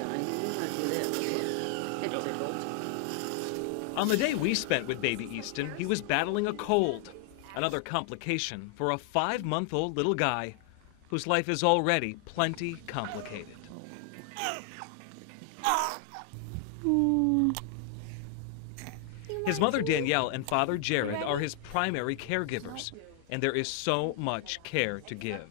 Yeah, I knew how to do that. It tickled. On the day we spent with Baby Easton, he was battling a cold, another complication for a 5-month-old little guy whose life is already plenty complicated. His mother Danielle and father Jared are his primary caregivers, and there is so much care to give.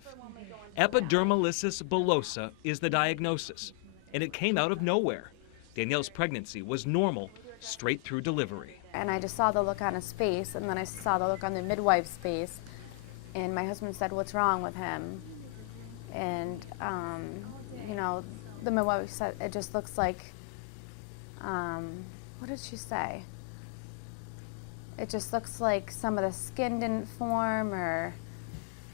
Epidermolysis Bullosa is the diagnosis, and it came out of nowhere. Danielle's pregnancy was normal straight through delivery. And I just saw the look on his face, and then I saw the look on the midwife's face, and my husband said, "What's wrong with him?" And, you know, the midwife said, "It just looks like," what did she say? "It just looks like some of the skin didn't form, or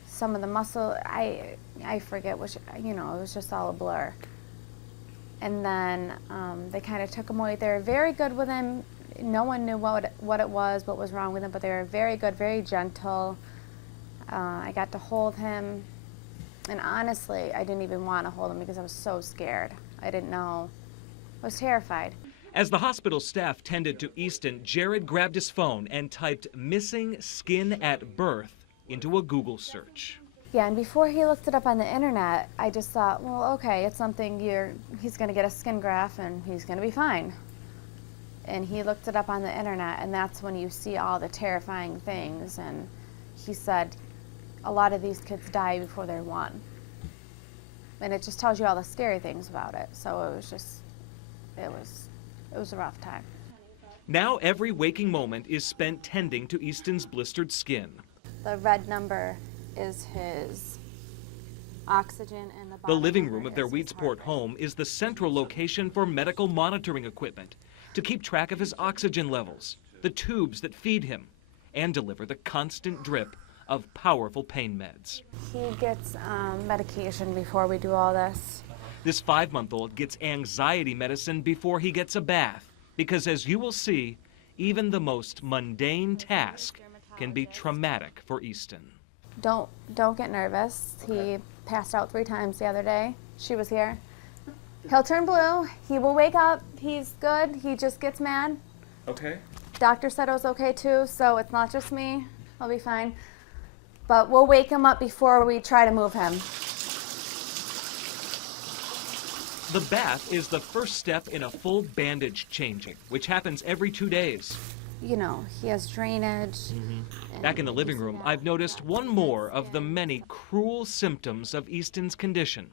some of the muscle," I forget which, you know, it was just all a blur. And then they kind of took him away. They were very good with him. No one knew what it was, what was wrong with him, but they were very good, very gentle. I got to hold him, and honestly, I didn't even want to hold him because I was so scared. I didn't know. I was terrified. As the hospital staff tended to Easton, Jared grabbed his phone and typed "missing skin at birth" into a Google search. Yeah, and before he looked it up on the internet, I just thought, well, okay, it's something he's going to get a skin graft and he's going to be fine. And he looked it up on the internet, and that's when you see all the terrifying things. And he said a lot of these kids die before they're 1. And it just tells you all the scary things about it. So it was just, it was a rough time. Now every waking moment is spent tending to Easton's blistered skin. The red number is his oxygen, and the The living room of their Weedsport home is the central location for medical monitoring equipment to keep track of his oxygen levels, the tubes that feed him, and deliver the constant drip of powerful pain meds. He gets medication before we do all this. This 5-month-old gets anxiety medicine before he gets a bath, because as you will see, even the most mundane task can be traumatic for Easton. Don't get nervous. He passed out 3 times the other day. She was here. He'll turn blue. He will wake up. He's good. He just gets mad. Okay. Doctor said it was okay too, so it's not just me. I'll be fine. But we'll wake him up before we try to move him. The bath is the first step in a full bandage changing, which happens every 2 days. You know, he has drainage. Back in the living room, I've noticed one more of the many cruel symptoms of Easton's condition.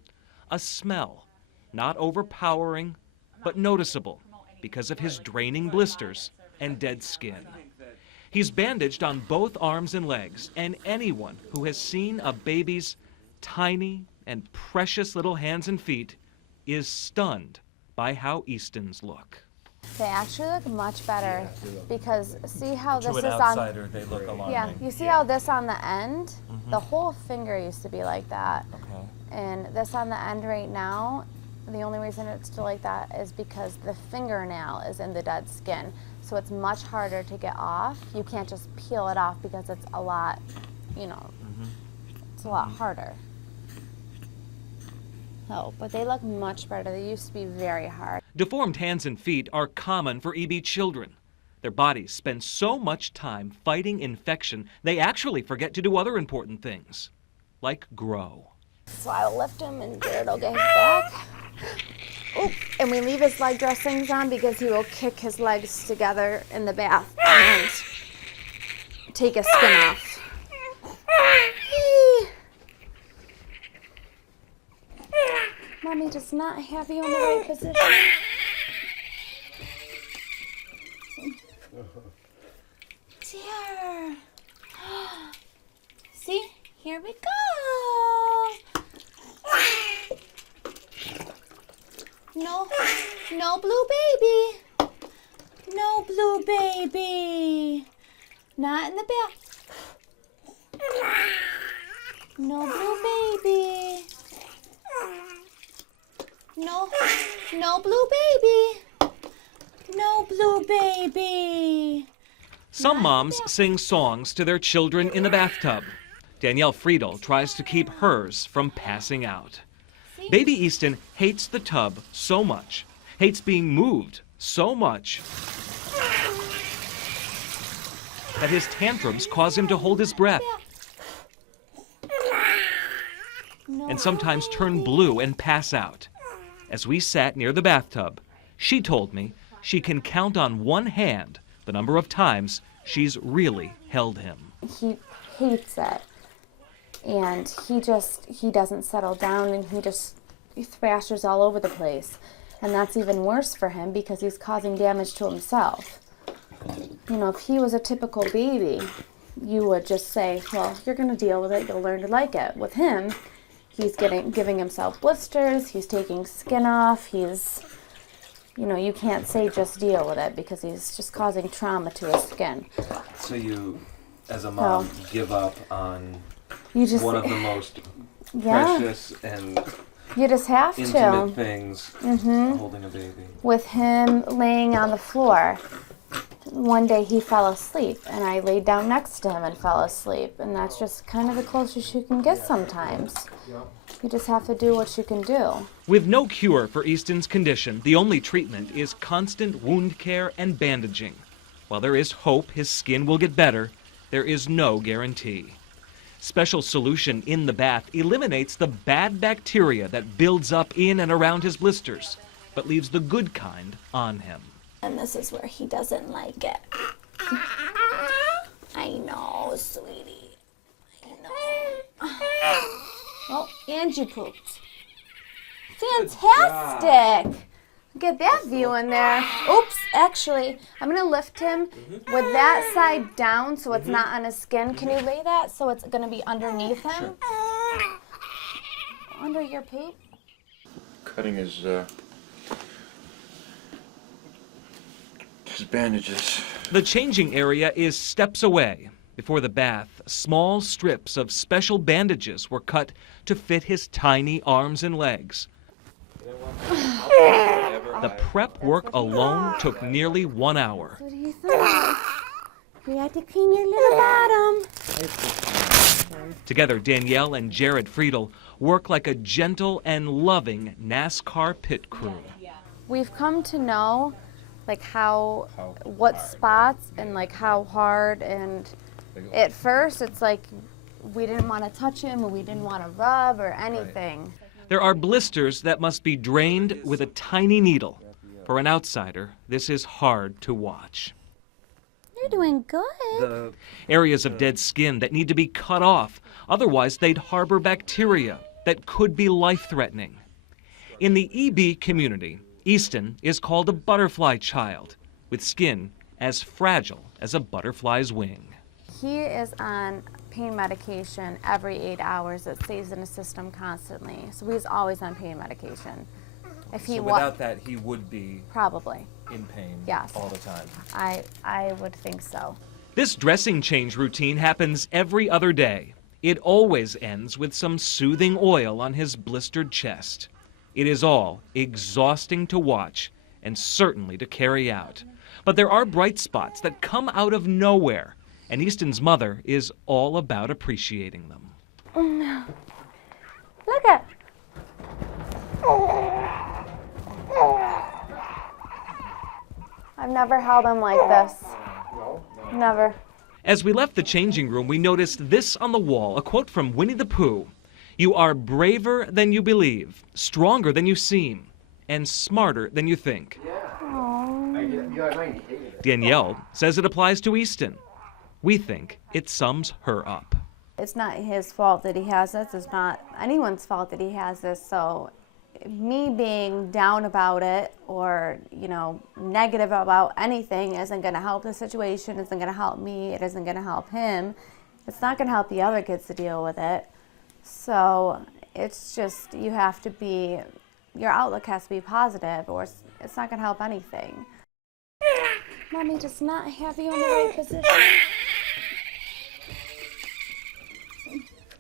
A smell, not overpowering, but noticeable because of his draining blisters and dead skin. He's bandaged on both arms and legs, and anyone who has seen a baby's tiny and precious little hands and feet is stunned by how Easton's look. They actually look much better because see how this is outsider, they look alarming. Yeah, you see how this on the end? The whole finger used to be like that. Okay. And this on the end right now, the only reason it's still like that is because the fingernail is in the dead skin. So it's much harder to get off. You can't just peel it off because it's a lot, you know, it's a lot harder. Oh, but they look much better. They used to be very hard. Deformed hands and feet are common for EB children. Their bodies spend so much time fighting infection, they actually forget to do other important things, like grow. So I'll lift him and Jared will get his back. Oh, and we leave his leg dressings on because he will kick his legs together in the bath and take his skin off. Mommy does not have you in the right position. Dear. See, here we go. No blue baby. No blue baby. Not in the bath. No blue baby. No blue baby. No blue baby. Some moms sing songs to their children in the bathtub. Danielle Friedel tries to keep hers from passing out. Baby Easton hates the tub so much, hates being moved so much, that his tantrums cause him to hold his breath and sometimes turn blue and pass out. As we sat near the bathtub, she told me she can count on one hand the number of times she's really held him. He hates it, and he doesn't settle down, and he thrashes all over the place, and that's even worse for him because he's causing damage to himself. You know, if he was a typical baby, you would just say, well, you're going to deal with it, you'll learn to like it. With him, he's giving himself blisters, he's taking skin off, you know, you can't say just deal with it because he's just causing trauma to his skin. So you, as a mom, give up on one of the most precious and you just have intimate things, holding a baby. With him laying on the floor, one day he fell asleep, and I laid down next to him and fell asleep, and that's just kind of the closest you can get sometimes. You just have to do what you can do. With no cure for Easton's condition, the only treatment is constant wound care and bandaging. While there is hope his skin will get better, there is no guarantee. Special solution in the bath eliminates the bad bacteria that builds up in and around his blisters, but leaves the good kind on him. And this is where he doesn't like it. I know, sweetie. I know. Oh, and you pooped. Fantastic! Get that view in there. Oops, actually, I'm going to lift him with that side down so it's not on his skin. Can you lay that so it's going to be underneath him? Sure. Under your poop? Cutting his bandages. The changing area is steps away. Before the bath, small strips of special bandages were cut to fit his tiny arms and legs. The prep work alone took nearly 1 hour. What do you think? We had to clean your little bottom. Together, Danielle and Jared Friedel work like a gentle and loving NASCAR pit crew. We've come to know like what spots and like how hard, and at first it's like we didn't want to touch him and we didn't want to rub or anything. There are blisters that must be drained with a tiny needle. For an outsider, this is hard to watch. You're doing good. Areas of dead skin that need to be cut off, otherwise they'd harbor bacteria that could be life-threatening. In the EB community, Easton is called a butterfly child, with skin as fragile as a butterfly's wing. He is on pain medication every 8 hours. It stays in his system constantly. So he's always on pain medication. If he without that, he would be probably in pain all the time. I would think so. This dressing change routine happens every other day. It always ends with some soothing oil on his blistered chest. It is all exhausting to watch and certainly to carry out. But there are bright spots that come out of nowhere, and Easton's mother is all about appreciating them. Look at. I've never held him like this. Never. As we left the changing room, we noticed this on the wall, a quote from Winnie the Pooh. "You are braver than you believe, stronger than you seem, and smarter than you think." Danielle says it applies to Easton. We think it sums her up. It's not his fault that he has this. It's not anyone's fault that he has this. So me being down about it or, you know, negative about anything isn't going to help the situation, isn't going to help me, it isn't going to help him. It's not going to help the other kids to deal with it. So it's just, you have to be, your outlook has to be positive or it's not going to help anything. Mommy does not have you in the right position.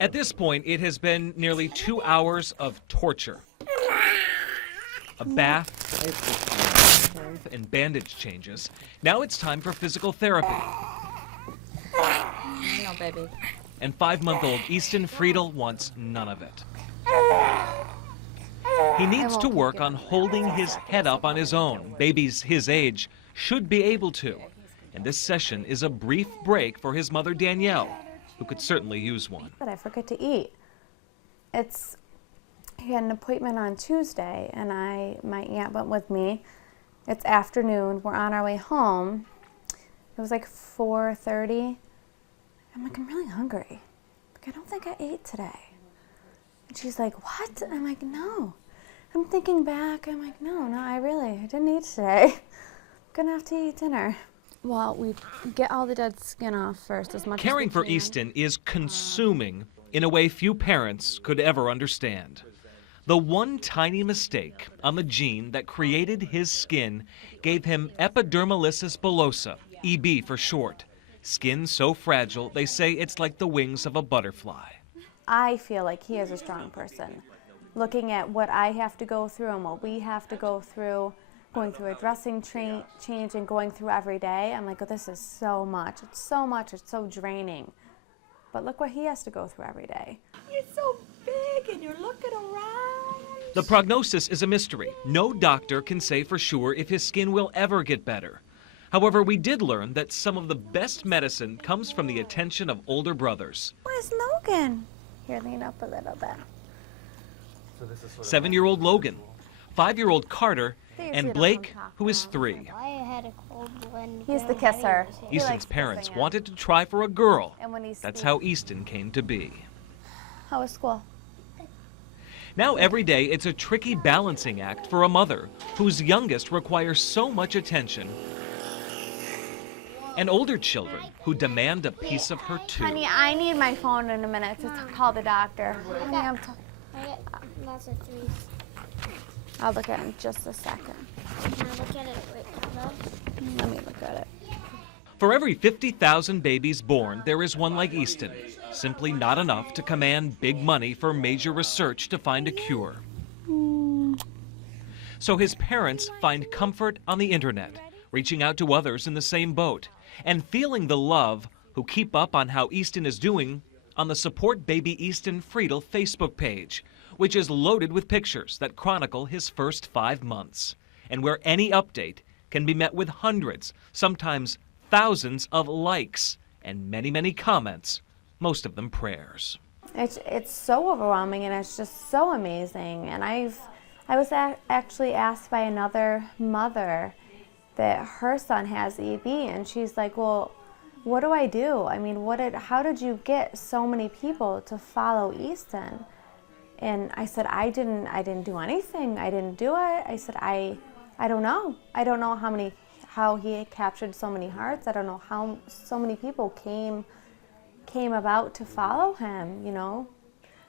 At this point, it has been nearly 2 hours of torture. A bath and bandage changes. Now it's time for physical therapy. I know, baby. And 5-month-old Easton Friedel wants none of it. He needs won't to keep work giving on him that holding for a his second, head so up on his own. Babies his age should be able to. And this session is a brief break for his mother, Danielle, who could certainly use one. But I forget to eat. He had an appointment on Tuesday, and my aunt went with me. It's afternoon. We're on our way home. It was like 4:30. I'm like, I'm really hungry. Like, I don't think I ate today. And she's like, what? I'm like, no. I'm thinking back. I'm like, no, I didn't eat today. I'm gonna have to eat dinner. Well, we get all the dead skin off first as much as we can. Caring for Easton is consuming in a way few parents could ever understand. The one tiny mistake on the gene that created his skin gave him Epidermolysis Bullosa, EB for short. Skin so fragile, they say it's like the wings of a butterfly. I feel like he is a strong person. Looking at what I have to go through and what we have to go through, going through a dressing change and going through every day, I'm like, oh, this is so much. It's so much. It's so draining. But look what he has to go through every day. You're so big and you're looking around. The prognosis is a mystery. No doctor can say for sure if his skin will ever get better. However, we did learn that some of the best medicine comes from the attention of older brothers. Where's Logan? Here, lean up a little bit. So this is sort of 7-year-old Logan, 5-year-old Carter, They usually and don't Blake, talk who is now. 3. I had a cold when He's the kisser. He Easton's likes parents kissing wanted to try for a girl. And when he That's speaks- how Easton came to be. How was school? Now every day it's a tricky balancing act for a mother whose youngest requires so much attention, and older children who demand a piece of her too. Honey, I need my phone in a minute to call the doctor. Honey, I got lots of threes. I'll look at it in just a second. Can I look at it right now? Let me look at it. For every 50,000 babies born, there is one like Easton. Simply not enough to command big money for major research to find a cure. So his parents find comfort on the internet, reaching out to others in the same boat, and feeling the love who keep up on how Easton is doing on the Support Baby Easton Friedel Facebook page, which is loaded with pictures that chronicle his first 5 months, and where any update can be met with hundreds, sometimes thousands of likes and many, many comments, most of them prayers. It's so overwhelming and it's just so amazing. And I was actually asked by another mother that her son has EB, and she's like, well, what do I do? I mean, how did you get so many people to follow Easton? And I said, I didn't do anything. I didn't do it. I said, I don't know. I don't know how he captured so many hearts. I don't know how so many people came about to follow him, you know.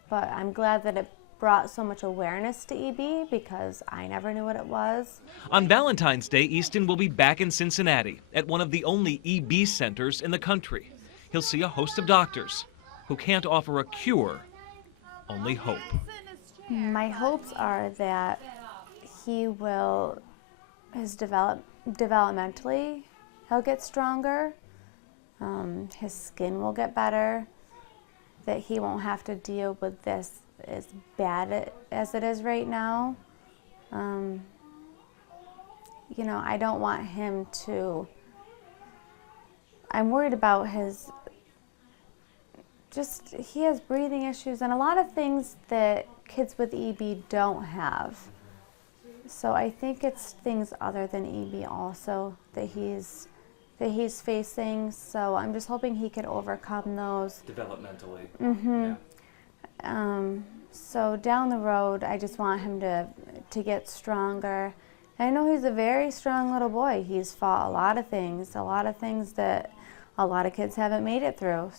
But I'm glad that it brought so much awareness to EB because I never knew what it was. On Valentine's Day, Easton will be back in Cincinnati at one of the only EB centers in the country. He'll see a host of doctors who can't offer a cure, only hope. My hopes are that he will, developmentally, he'll get stronger. His skin will get better, that he won't have to deal with this as bad as it is right now. You know, I don't want him to, I'm worried about he has breathing issues and a lot of things that kids with EB don't have. So I think it's things other than EB also that he's facing, so I'm just hoping he can overcome those. developmentally. Mm-hmm. Yeah. So down the road, I just want him to get stronger. I know he's a very strong little boy. He's fought a lot of things that a lot of kids haven't made it through.